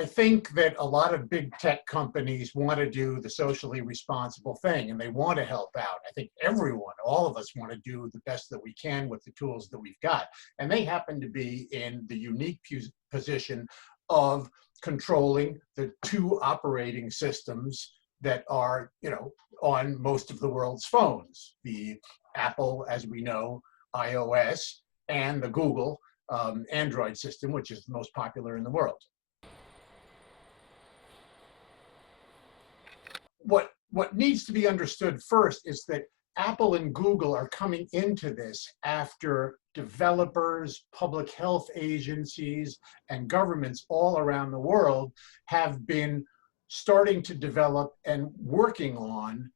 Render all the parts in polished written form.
I think that a lot of big tech companies want to do the socially responsible thing and they want to help out. I think everyone, all of us want to do the best that we can with the tools that we've got. And they happen to be in the unique position of controlling the two operating systems that are, on most of the world's phones. The Apple, as we know, iOS, and the Google Android system, which is the most popular in the world. What needs to be understood first is that Apple and Google are coming into this after developers, public health agencies, and governments all around the world have been starting to develop and working on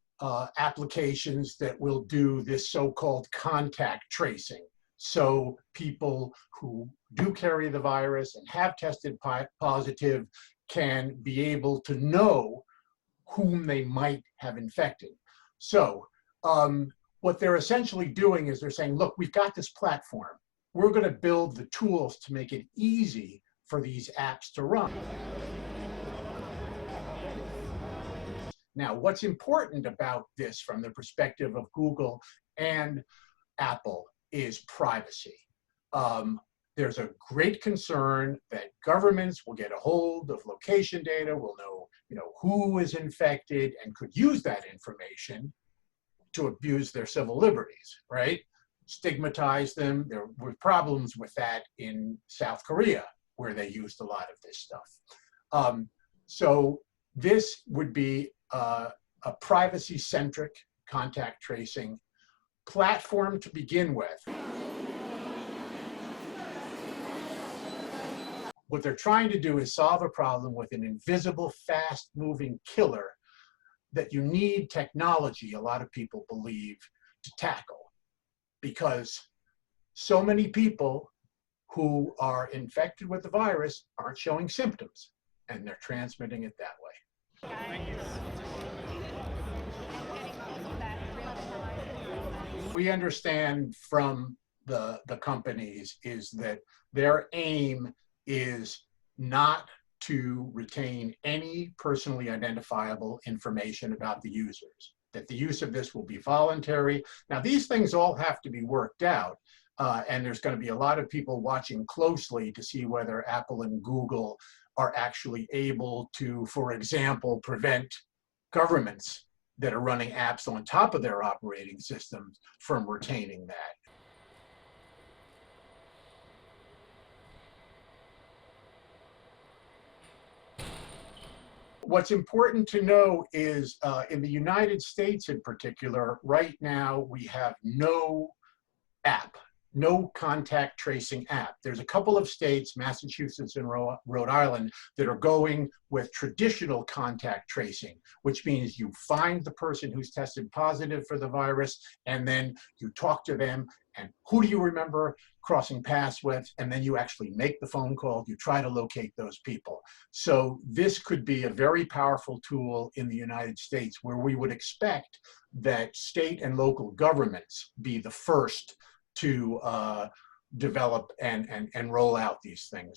applications that will do this so-called contact tracing. So people who do carry the virus and have tested positive can be able to know whom they might have infected. So what they're essentially doing is they're saying, look, we've got this platform. We're going to build the tools to make it easy for these apps to run. Now, what's important about this from the perspective of Google and Apple is privacy. There's a great concern that governments will get a hold of location data, will know, who is infected, and could use that information to abuse their civil liberties, right? Stigmatize them. There were problems with that in South Korea, where they used a lot of this stuff. So this would be a privacy-centric contact tracing platform to begin with. What they're trying to do is solve a problem with an invisible, fast-moving killer that you need technology, a lot of people believe, to tackle. Because so many people who are infected with the virus aren't showing symptoms, and they're transmitting it that way. We understand from the companies is that their aim is not to retain any personally identifiable information about the users, that the use of this will be voluntary. Now, these things all have to be worked out, and there's going to be a lot of people watching closely to see whether Apple and Google are actually able to, for example, prevent governments that are running apps on top of their operating systems from retaining that. What's important to know is in the United States in particular, right now we have no app, no contact tracing app. There's a couple of states, Massachusetts and Rhode Island, that are going with traditional contact tracing, which means you find the person who's tested positive for the virus, and then you talk to them, and who do you remember crossing paths with, and then you actually make the phone call, you try to locate those people. So this could be a very powerful tool in the United States, where we would expect that state and local governments be the first to develop and roll out these things.